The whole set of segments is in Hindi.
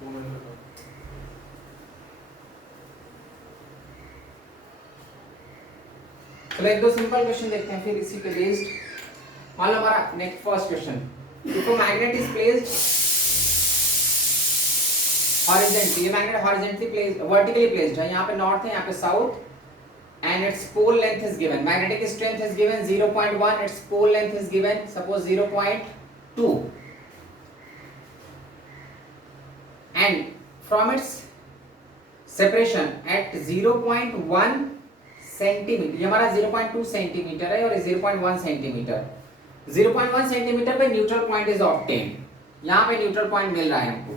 चलो एक दो सिंपल क्वेश्चन देखते हैं फिर इसी पे बेस्ड। मान लो हमारा next first question, if a magnet is placed horizontally, ये magnet horizontally placed, vertically placed है, यहाँ पे नॉर्थ है, यहाँ पे south, and its pole length is given, magnetic strength is given 0.1, its pole length is given suppose 0.2, and from its separation at 0.1 centimetre, ये हमारा 0.2 सेंटीमीटर है और 0.1 सेंटीमीटर, 0.1 सेंटीमीटर पे न्यूट्रल पॉइंट इज ऑब्टेन्ड, यहाँ पे न्यूट्रल पॉइंट मिल रहा है हमको,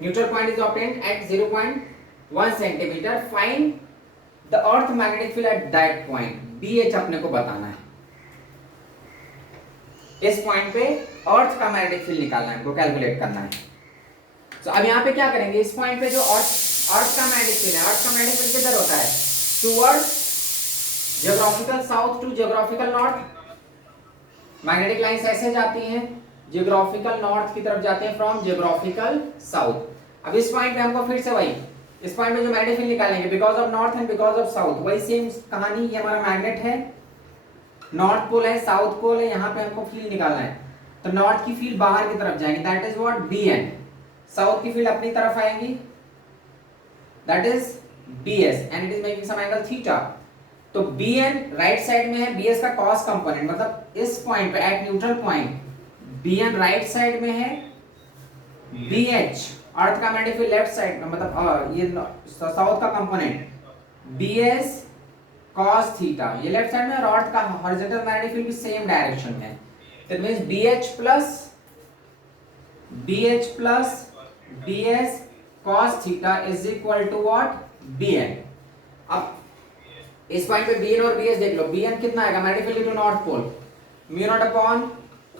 neutral point is obtained at 0.1 सेंटीमीटर, find the earth magnetic field at that point, BH अपने को बताना है, इस पॉइंट पे अर्थ का मैग्नेटिक फील्ड निकालना है, हमको कैलकुलेट करना है। तो अब यहाँ पे क्या करेंगे, इस पॉइंट पे जो अर्थ का मैग्नेटिक फील्ड है, अर्थ का मैग्नेटिक फील्ड किधर होता है, towards geographical south to geographical north, magnetic lines ऐसे जाती हैं, जियोग्राफिकल नॉर्थ की तरफ जाते हैं फ्रॉम जियोग्राफिकल साउथ। अब इस पॉइंट पे हमको फिर से वही, इस पॉइंट में जो मैग्नेटिक फील्ड निकालेंगे because of north and because of south, वही सेम कहानी, ये हमारा मैग्नेट है, नॉर्थ पोल है, साउथ पोल है, यहाँ पे हमको फील्ड निकालना है, तो नॉर्थ की फील्ड बाहर की तरफ जाएगी, that is what BN, south की फील्ड अपनी तरफ आएगी, that is BS, and it is making some angle theta. तो BN राइट साइड में है, BS का कॉस कंपोनेंट, मतलब इस पॉइंट पे at neutral point BN right side में है, BH अर्थ का मैग्नेटिक फील्ड लेफ्ट साइड में, मतलब ये साउथ का कंपोनेंट BS cos थीटा, ये लेफ्ट साइड में, और अर्थ का हॉरिजॉन्टल मैग्नेटिक फील्ड भी सेम डायरेक्शन में, that means BH plus BS cos theta is equal to what, BN। अब इस पॉइंट पे BN और BS देख लो, BN कितना आएगा, magnetic field to north pole, mu naught upon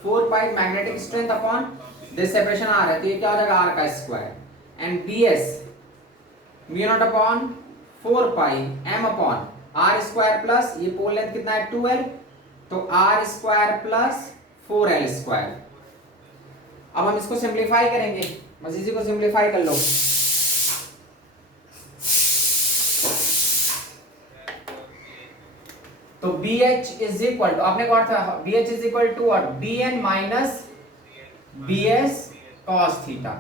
4 pi magnetic strength upon this separation R है, तो ये क्या हो जाएगा R का square, and BS mu naught upon 4 pi M upon R square plus ये पोल लेंथ कितना है 2L, तो R square plus 4L square. अब हम इसको सिंप्लीफाई करेंगे, बस इसी को सिंप्लीफाई कर लो, तो BH इज इक्वल टू, आपने कहा था BH इज इक्वल टू और BN minus BS cos theta,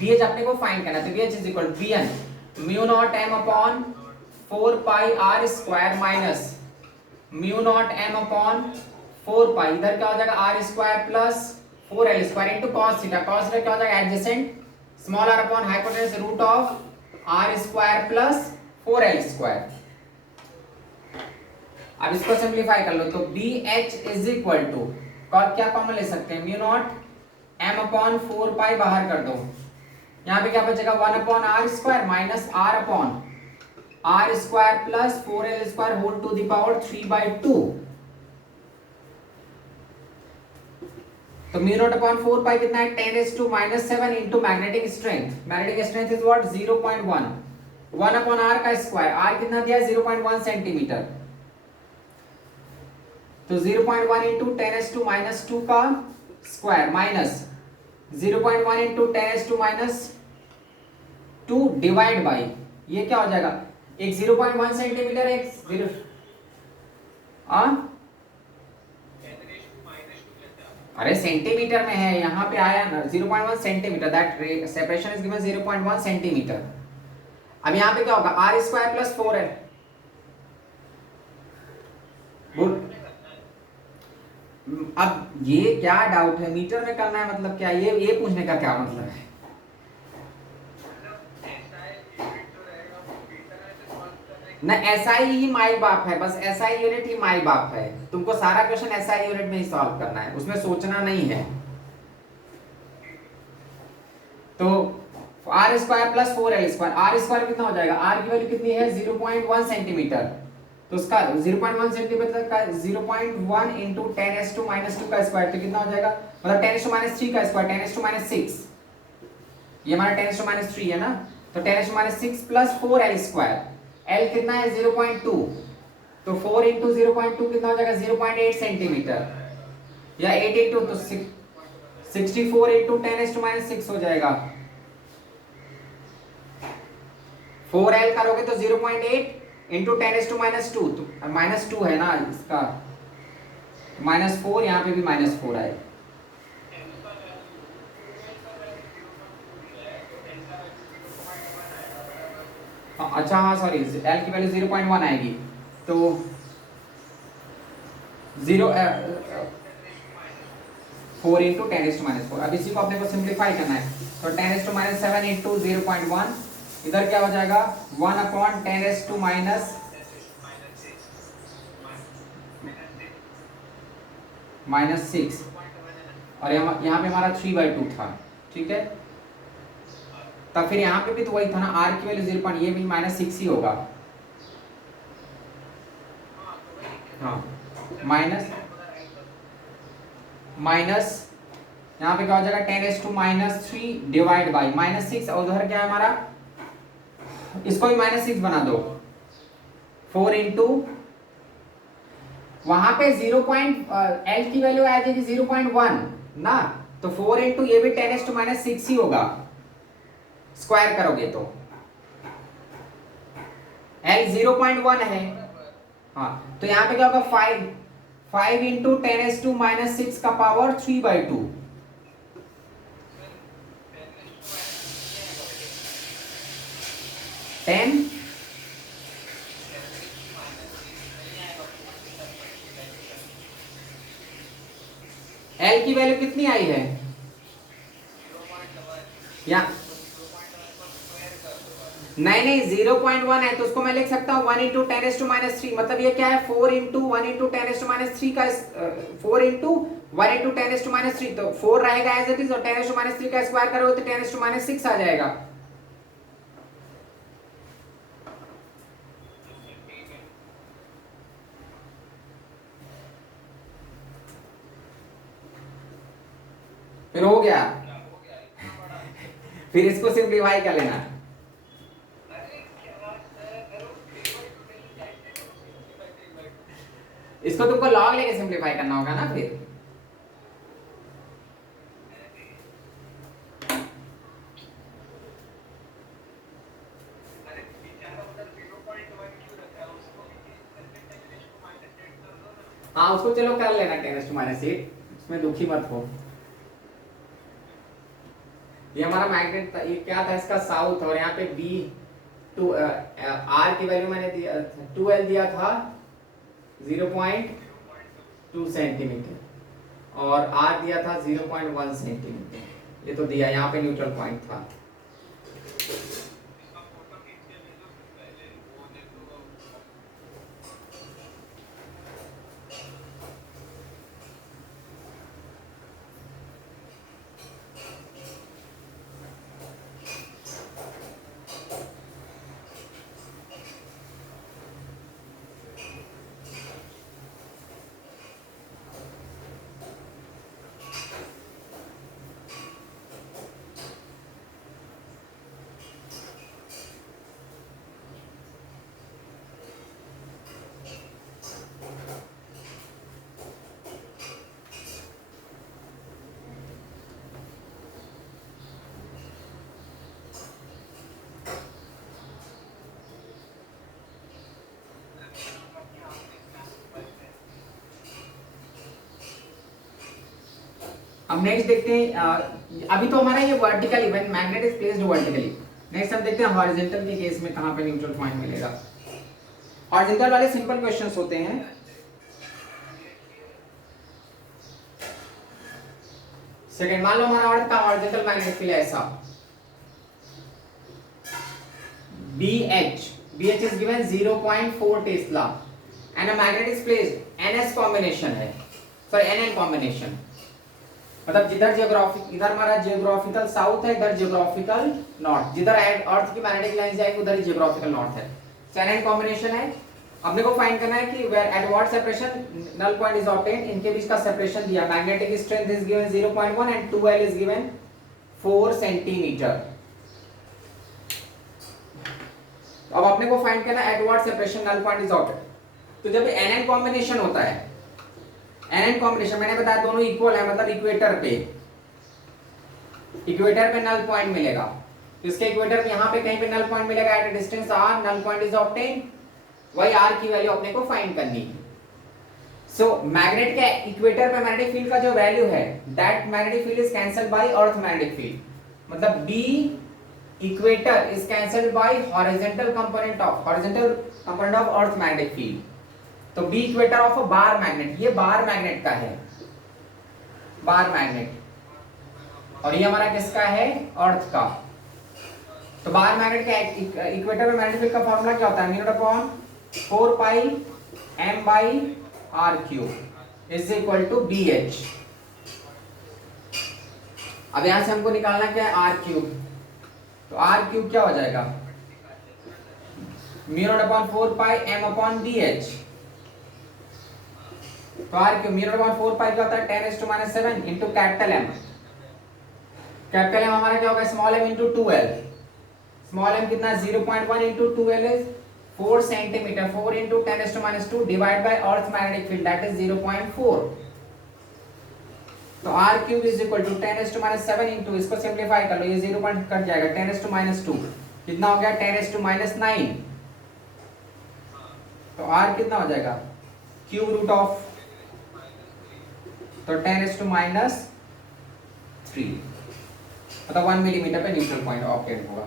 BH अपने को फाइंड करना है, तो BH is equal to BN mu naught M upon 4 pi R square minus mu naught M upon 4 pi, इधर क्या हो जाएगा R square plus 4L square into cos theta, cos theta क्या हो जाएगा adjacent small r upon hypotenuse root of R square plus 4L square. अब इसको सिंप्लीफाई कर लो, तो BH इज इक्वल टू, क्या कॉमन ले सकते हैं, mu naught M upon 4 pi बाहर कर दो, यहाँ पे क्या बचेगा 1 upon R square minus R upon R square plus 4L square whole to the power 3/2, तो म्यू नॉट अपॉन 4 पाई कितना है 10⁻⁻7 into magnetic strength, magnetic strength is what 0.1, 1 upon R का स्क्वायर, R कितना दिया 0.1 सेंटीमीटर, तो 0.1 इंटू 10⁻⁻2 का square minus 0.1 into 10⁻⁻2 divide by, ये क्या हो जाएगा, एक 0.1 सेंटीमीटर, एक 0 अरे सेंटीमीटर में है, यहाँ पे आया ना 0.1 centimetre, that separation is given 0.1 centimetre. अब यहाँ पे क्या होगा R स्क्वायर प्लस 4L, अब ये क्या डाउट है, मीटर में करना है मतलब क्या, ये पूछने का क्या मतलब है, ना SI ही माई बाप है, बस SI यूनिट ही माई बाप है, तुमको सारा क्वेश्चन SI यूनिट में ही सॉल्व करना है, उसमें सोचना नहीं है। तो R square plus 4L square, R square कितना हो जाएगा, R की वैल्यू कितनी है 0.1 सेंटीमीटर, तो उसका 0.1 सेंटीमीटर का 0.1 इंटू 10⁻⁻2 का स्क्वायर, तो कितना हो जाएगा, मतलब 10⁻³ का स्क्वायर 10⁻�6, ये हमारा 10⁻³ है ना, तो 10⁻�6 प्लस 4L स्क्वायर, L कितना है 0.2, तो 4 इंटू 0.2 कितना हो जाएगा 0.8 सेंटीमीटर, या 8 इंटू तो 64 इंटू 10⁻⁶ हो जाएगा, 4L करोगे तो 0.8 इंटू 10⁻², तो -2 है ना इसका, -4, यहाँ पे भी -4 आए। अच्छा हाँ सॉरी, L की वैल्यू 0.1 आएगी, तो 4 इंटू 10⁻4। अब इसी को अपने को सिंप्लीफाई करना है, तो 10⁻7 इंटू 0.1, इधर क्या हो जाएगा 1/10⁻⁻6 और यहाँ पे हमारा 3/2 था, ठीक है। तब फिर यहाँ पे भी तो वही था ना, R की वैल्यू 0. ये भी -6 ही होगा, हाँ माइनस यहाँ पे क्या हो जाएगा 10⁻³ डिवाइड बाई -6, और उधर क्या है हमारा, इसको भी -6 बना दो, 4 इंटू, वहां पे L की वैल्यू आ जाएगी 0.1 ना, तो 4 इंटू ये भी 10⁻6 ही होगा, स्क्वायर करोगे तो L 0.1 है, हाँ, तो यहाँ पे क्या होगा 5 इंटू 10⁻6 का पावर 3/2, L की वैल्यू कितनी आई है, या नहीं 0.1 है, तो उसको मैं लिख सकता हूँ 1 इंटू 10⁻3, मतलब ये क्या है 4 इंटू 1 इंटू 10⁻3 का 4 इंटू 1 इंटू 10⁻3, तो 4 रहेगा एज इट इज, और 10⁻3 का स्क्वायर करोगे तो 10⁻6 आ जाएगा। फिर हो गया, फिर इसको सिंप्लीफाई कर लेना, इसको तुमको लॉग लेके सिंप्लीफाई करना होगा ना फिर। हाँ उसको चलो कर लेना 10⁻8, उसमें दुखी मत हो। ये हमारा मैग्नेट था, ये क्या था इसका साउथ, और यहाँ पे R की वैल्यू मैंने दिया 2L दिया था 0.2 सेंटीमीटर, और R दिया था 0.1 सेंटीमीटर, ये तो दिया, यहाँ पे न्यूट्रल पॉइंट था। अब नेक्स्ट देखते हैं, अभी तो हमारा ये vertically, when magnet is placed vertically. Next हम देखते हैं हॉरिजॉन्टल के केस में कहां पे न्यूट्रल पॉइंट मिलेगा। हॉरिजॉन्टल वाले सिंपल क्वेश्चंस होते हैं। सेकंड, मान लो हमारा अर्थ का हॉरिजॉन्टल मैग्नेटिक फील्ड ऐसा, BH is given 0.4 Tesla and a magnet is placed, NS combination है, सॉरी NN कॉम्बिनेशन, मतलब जिधर जियोग्राफिक, इधर हमारा जियोग्राफिकल साउथ है, इधर जियोग्राफिकल नॉर्थ, जिधर अर्थ की मैग्नेटिक लाइन जाएगी उधर ही जियोग्राफिकल नॉर्थ है। NN कॉम्बिनेशन है, अपने को फाइंड करना है कि where at what separation null point is obtained, इनके बीच का सेपरेशन दिया, magnetic strength is given 0.1 and 2L is given 4 centimetre. अब अपने को फाइंड करना है at what separation null point is obtained. तो जब NN कॉम्बिनेशन होता है, NN कॉम्बिनेशन मैंने बताया दोनों इक्वल है, मतलब इक्वेटर पे नल पॉइंट मिलेगा, तो इसके इक्वेटर पे यहाँ पे कहीं पे नल पॉइंट मिलेगा at distance r, null point is obtain, वही r की वैल्यू अपने को फाइंड करनी है। सो मैग्नेट के इक्वेटर पे मैग्नेटिक फील्ड का जो वैल्यू है that magnetic field is cancelled by earth magnetic field, मतलब B equator is cancelled by horizontal component of earth magnetic field. तो B equator of a bar magnet, ये बार मैग्नेट का है, बार मैग्नेट, और ये हमारा किसका है, अर्थ का। तो बार मैग्नेट का इक्वेटर में मैग्नेटिक फील्ड का फॉर्मूला क्या होता है, mu naught upon 4 pi m by r cube is equal to BH। अब यहां से हमको निकालना क्या है, r क्यूब, तो r क्यूब क्या हो जाएगा, mu naught upon 4 pi m upon BH। तो r cube mu naught upon 4 pi क्या होता है 10⁻⁷ into capital M। Capital M हमारा क्या होगा, small m into 2l। Small m कितना 0.1 into 2l is 4 centimetre, 4 into 10⁻² divide by earth magnetic field that is 0.4। तो r cube is equal to 10⁻⁷ into, इसको सिंपलीफाई कर लो, ये 0 पॉइंट कट जाएगा, 10⁻², कितना हो गया 10⁻⁹। तो r कितना हो जाएगा, क्यूब रूट ऑफ, तो 10⁻⁻3, मतलब 1 मिलीमीटर पे न्यूट्रल पॉइंट ऑब्टेन होगा।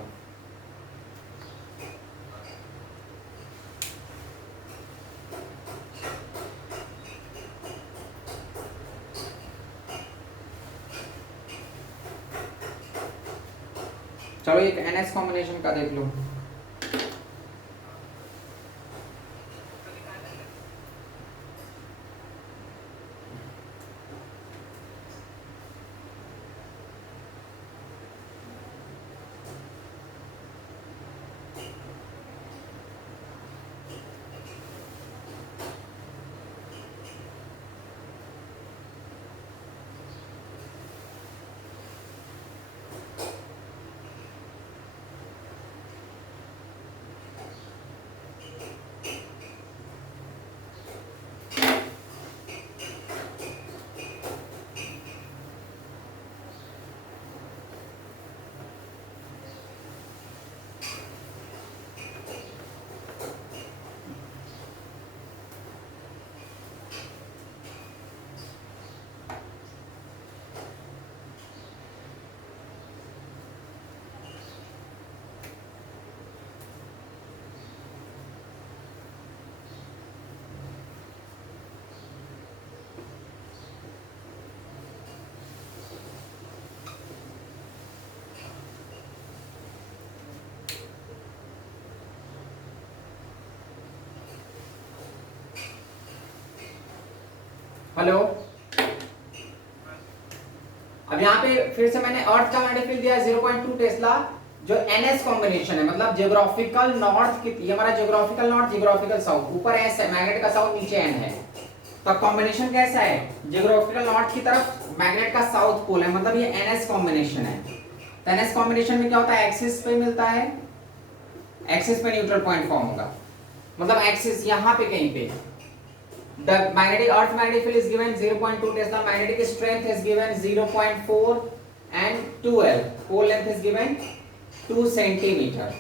चलो एक NS कॉम्बिनेशन का देख लो। हेलो, अब यहाँ पे फिर से मैंने अर्थ का मैग्नेटिक फील्ड दिया 0.2 टेस्ला, जो NS कॉम्बिनेशन है, मतलब जियोग्राफिकल नॉर्थ की, ये हमारा जियोग्राफिकल नॉर्थ, जियोग्राफिकल साउथ, ऊपर S है मैग्नेट का, साउथ नीचे N है। तो कॉम्बिनेशन कैसा है, जियोग्राफिकल नॉर्थ की तरफ मैग्नेट का साउथ पोल है, मतलब ये NS कॉम्बिनेशन है। तो NS कॉम्बिनेशन में क्या होता है, एक्सिस पे मिलता है, एक्सिस पे न्यूट्रल पॉइंट फॉर्म होगा, मतलब एक्सिस यहाँ पे कहीं पे। The magnetic earth magnetic field is given 0.2 Tesla, magnetic strength is given 0.4 and 2L, pole length is given 2 centimeter.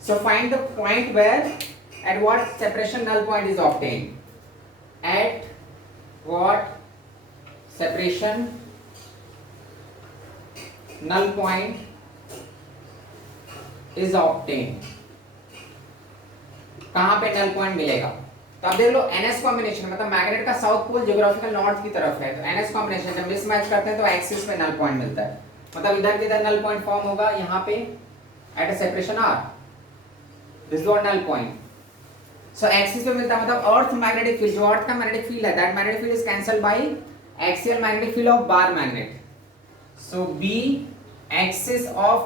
So find the point where, at what separation null point is obtained. At what separation null point is obtained. कहाँ पे null point मिलेगा, तो अब देख लो NS कॉम्बिनेशन, मतलब मैग्नेट का साउथ पोल जियोग्राफिकल नॉर्थ की तरफ है, तो NS कॉम्बिनेशन जब मिसमैच करते हैं तो एक्सिस पे नल पॉइंट मिलता है, मतलब इधर के इधर नल पॉइंट फॉर्म होगा यहाँ पे at a separation R, this is null point. So axis पे मिलता है, मतलब अर्थ मैग्नेटिक फील्ड, जो अर्थ का मैग्नेटिक फील्ड है, that magnetic field is cancelled bye axial magnetic field of bar magnet. So B axis of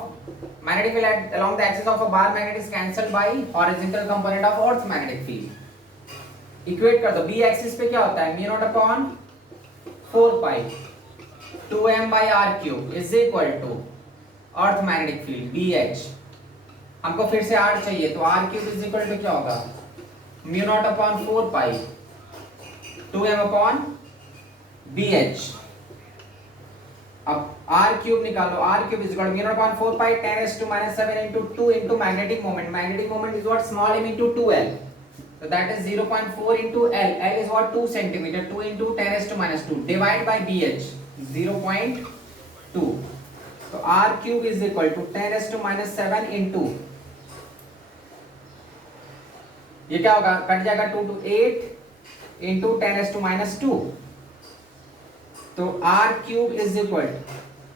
magnetic field along the axis of a bar magnet is cancelled by horizontal component of earth magnetic field. Equate कर दो, B एक्सिस पे क्या होता है, mu naught upon 4 pi 2m by r cube is equal to earth magnetic field BH। हमको फिर से r चाहिए, तो r cube is equal to क्या होगा, mu naught upon 4 pi 2m upon BH। अब आर क्यूब निकालो, R cube is equal to 0.4 pi 10⁻⁷ into 2 into magnetic moment. Magnetic moment is what? Small m into 2l. So that is 0.4 into l. L is what? 2 centimeter. 2 into 10⁻². Divide by bh 0.2. So r cube is equal to 10⁻⁷ into, ये क्या होगा? कट जाएगा 2 to 8 into 10⁻². तो r cube is equal to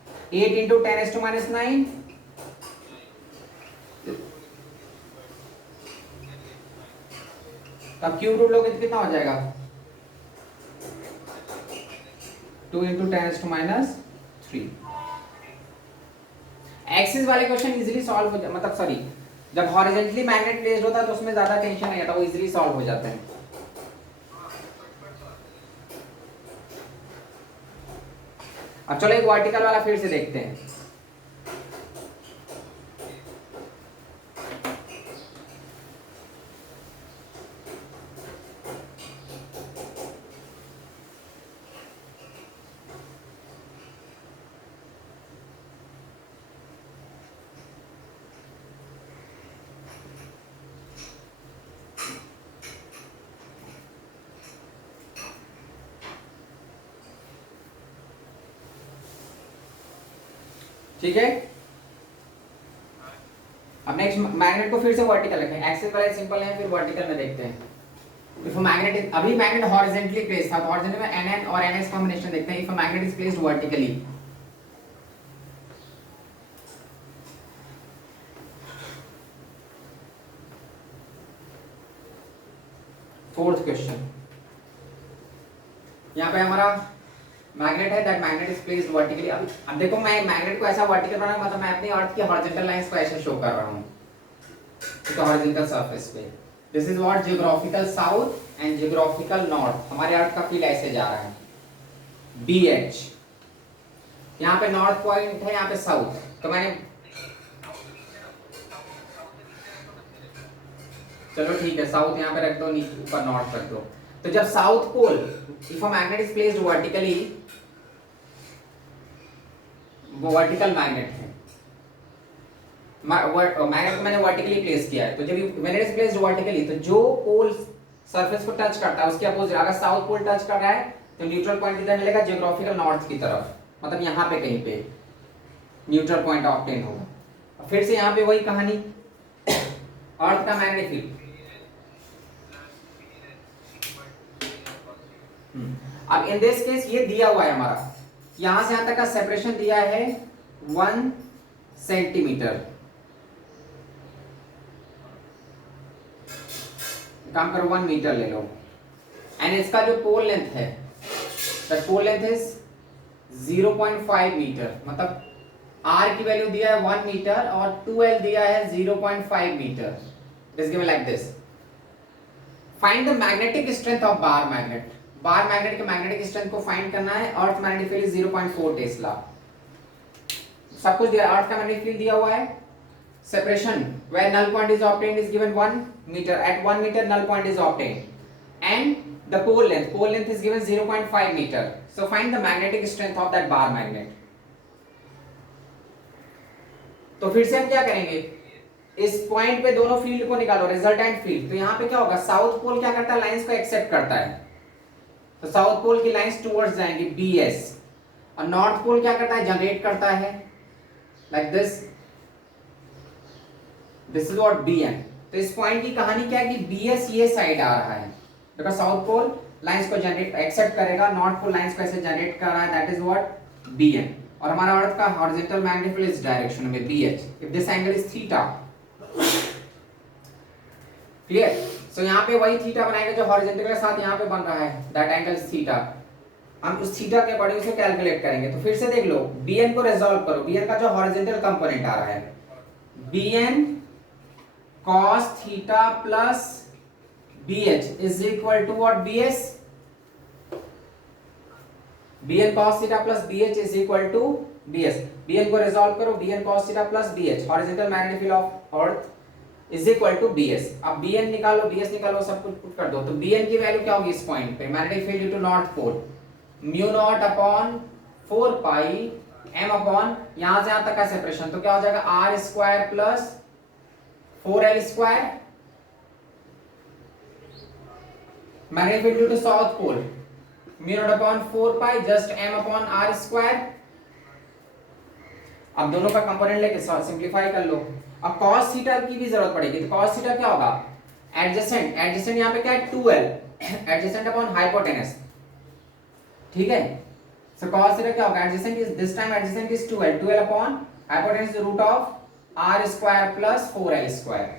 8 into 10⁻⁹. अब क्यूब रूट लोगे तो कितना हो जाएगा? 2 into 10⁻3. एक्सिस वाले क्वेश्चन इजीली सॉल्व हो जाए, मतलब सॉरी, जब हॉरिजॉन्टली मैग्नेट प्लेस्ड होता है तो उसमें ज्यादा टेंशन नहीं आता, वो इजीली सॉल्व हो जाते हैं. अब चलो एक वर्टिकल वाला फिर से देखते हैं. ठीक है. अब नेक्स्ट मैग्नेट को फिर से वर्टिकल रखें. एक्सिस वाला सिंपल है, फिर वर्टिकल में देखते हैं. इफ अ मैग्नेट इज, अभी मैग्नेट हॉरिजॉन्टली प्लेस्ड था, हॉरिजॉन्टली में nn और ns कॉम्बिनेशन देखते हैं. If a magnet is placed vertically, fourth question. यहाँ पे हमारा मैग्नेट है, that magnet is placed vertically. अब देखो मैं मैग्नेट को ऐसा वर्टिकल बना, मतलब मैं अपनी अर्थ की हॉरिजॉन्टल लाइंस को ऐसे शो कर रहा हूँ तो हॉरिजॉन्टल सरफेस पे. This is what geographical south and geographical north. हमारे अर्थ का फील्ड ऐसे जा रहा है BH. यहाँ पे नॉर्थ पॉइंट है, यहाँ पे साउथ. तो मैंने, चलो ठीक है, साउथ यहाँ पे रख दो, नीचे ऊपर नॉर्थ रख दो. तो जब south pole, if a magnet is placed vertically, वो वर्टिकल मैग्नेट है, मैग्नेट मैंने वर्टिकली प्लेस किया है. तो जब मैग्नेट इज प्लेस्ड वर्टिकली, तो जो पोल सरफेस को टच करता है उसके अपोजिट, अगर साउथ पोल टच कर रहा है तो न्यूट्रल पॉइंट किधर मिलेगा? जियोग्राफिकल नॉर्थ की तरफ, मतलब यहाँ पे कहीं पे न्यूट्रल पॉइंट ऑब्टेन होगा. फिर से यहाँ पे वही कहानी, अर्थ का मैग्नेटिक फील्ड. अब इन दिस केस ये दिया हुआ है हमारा, यहां से यहां तक का सेपरेशन दिया है 1 सेंटीमीटर. काम करो 1 मीटर ले लो. एंड इसका जो पोल लेंथ है, that pole length is 0.5 metre. मतलब r की वैल्यू दिया है 1 मीटर और 2l दिया है 0.5 metre. It is given like this. Find the magnetic strength of bar magnet. Bar magnet के मैग्नेटिक स्ट्रेंथ को फाइंड करना है. Earth magnetic field is 0.4 tesla. सब कुछ दिया, अर्थ का मैग्नेटिक फील्ड दिया हुआ है. Separation where null point is obtained is given 1 meter. At 1 meter null point is obtained. And the pole length is given 0.5 meter. So find the magnetic strength of that bar magnet. तो फिर से हम क्या करेंगे, इस पॉइंट पे दोनों फील्ड को निकालो, रिजल्टेंट फील्ड. तो यहाँ पे क्या होगा, साउथ पोल क्या करता है, लाइंस को एक्सेप्ट करता है. तो साउथ पोल की लाइंस टुवर्ड्स जाएंगी BS, और नॉर्थ पोल क्या करता है, जनरेट करता है like this. This is what BN. तो इस पॉइंट की कहानी क्या है कि BS ये साइड आ रहा है, बिकॉज साउथ पोल लाइंस को जनरेट एक्सेप्ट करेगा, नॉर्थ पोल लाइंस को ऐसे जनरेट कर रहा है, दैट इज व्हाट BN. और हमारा अर्थ का हॉरिजॉन्टल मैग्नेटिक फील्ड इस डायरेक्शन में BH. If this angle is theta, clear. So यहाँ पे वही थीटा बनाएंगे जो हॉरिजॉन्टल के साथ यहाँ पे बन रहा है, दैट एंगल इज थीटा. हम उस थीटा के अकॉर्डिंग उसे कैलकुलेट करेंगे. तो फिर से देख लो, BN को रिजॉल्व करो. BN का जो हॉरिजॉन्टल कंपोनेंट आ रहा है, BN cos theta plus BH is equal to what, BS. BN cos theta plus BH is equal to BS. BN को रिजॉल्व करो, BN cos theta plus BH, horizontal magnetic field of earth is equal to BS. अब BN निकालो, BS निकालो, सब कुछ पुट कर दो. तो BN की वैल्यू क्या होगी इस पॉइंट पे, magnetic field due to north pole, mu naught upon 4 pi m upon यहां से यहां तक का सेपरेशन, तो क्या हो जाएगा R square plus 4l square magnetic field to south pole mu naught upon 4 pi just m upon r square. अब दोनों का कंपोनेंट लेके सिंपलीफाई कर लो। अब cos थीटा की भी जरूरत पड़ेगी, तो cos थीटा क्या होगा एडजेसेंट, एडजेसेंट यहां पे क्या है 2l एडजेसेंट अपॉन हाइपोटेनस, ठीक है। सो cos थीटा क्या होगा adjacent is this time adjacent is 2l upon hypotenuse root of r square plus 4l square.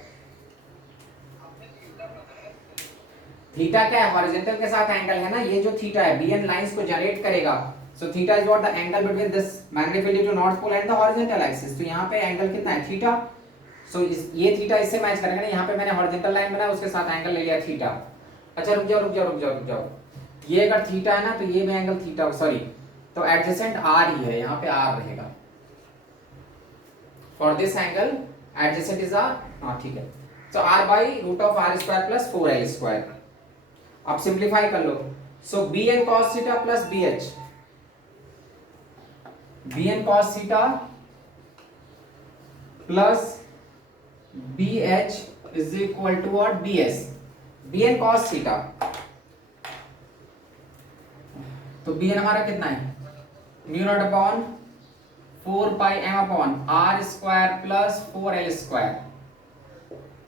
Theta क्या है हॉरिजॉन्टल के साथ एंगल है ना, ये जो थीटा है bn लाइंस को जनरेट करेगा। So theta is what the angle between this magnetic field to north pole and the horizontal axis. तो यहाँ पे एंगल कितना है थीटा। सो ये थीटा इससे मैच करेगा ना, यहाँ पे मैंने हॉरिजॉन्टल लाइन बनाया उसके साथ एंगल ले लिया थीटा। अच्छा रुक जाओ, ये अगर थीटा है ना तो ये भी एंगल थीटा, सॉरी तो एडजेसेंट आर ही है, यहाँ पे आर रहेगा for this angle adjacent is R, हाँ ठीक है। So R by root of R square plus 4l square. अब सिंप्लीफाई कर लो। So B N cos theta plus B H, B N cos theta plus B H is equal to what B S, B N cos theta. तो बी एन हमारा कितना है mu naught upon 4 pi M upon R square plus 4l square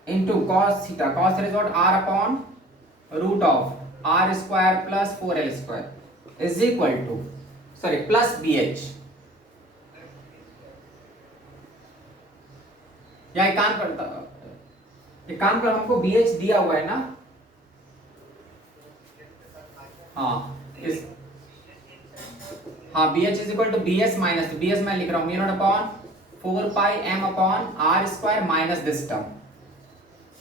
into cos theta, cos theta is what R upon root of R square plus 4l square is equal to sorry plus B H. या एक काम कर हमको बी एच दिया हुआ है ना, हाँ इस हाँ B H is equal to B S minus, B S मैं लिख रहा हूं mu naught upon 4 pi M upon R square minus this term,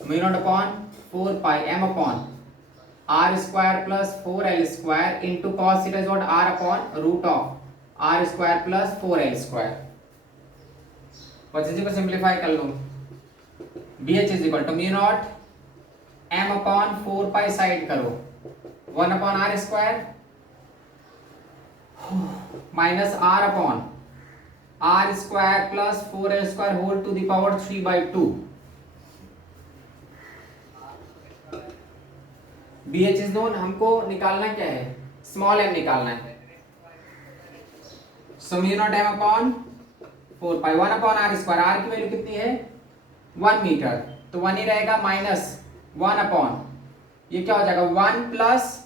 mu naught upon 4 pi M upon R square plus 4l square into cos theta is what R upon root of R square plus 4l square. बस इसी को सिंप्लीफाई कर लो। B H is equal to mu naught M upon 4 pi side करो 1 upon R square minus R upon R square plus 4l square whole to the power 3/2। B H is known, हमको निकालना क्या है स्मॉल m निकालना है। So mu naught M upon 4 pi 1 upon R square, R की वैल्यू कितनी है 1 मीटर, तो 1 ही रहेगा माइनस 1 अपॉन ये क्या हो जाएगा 1 plus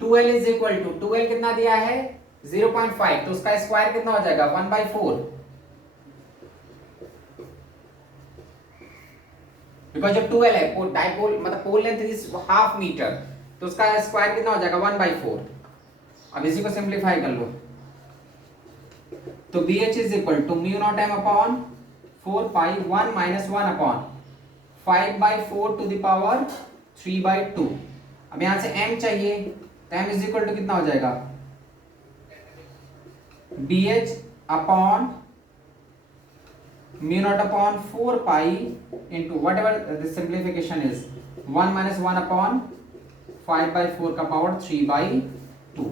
2l is equal to 2l कितना दिया है 0.5, तो उसका स्क्वायर कितना हो जाएगा 1/4, बिकॉज जब 2l है डाइपोल मतलब पोल लेंथ इज हाफ मीटर, तो उसका स्क्वायर कितना हो जाएगा 1/4। अब इसी को सिंप्लीफाई कर लो। तो B H is equal to mu naught M upon 4 pi 1 minus 1 upon 5/4 to the power 3/2। अब यहां से m चाहिए, तो m इज इक्वल टू कितना हो जाएगा B H upon mu naught upon 4 pi into whatever this simplification is 1 minus 1 upon 5/4 का पावर 3/2।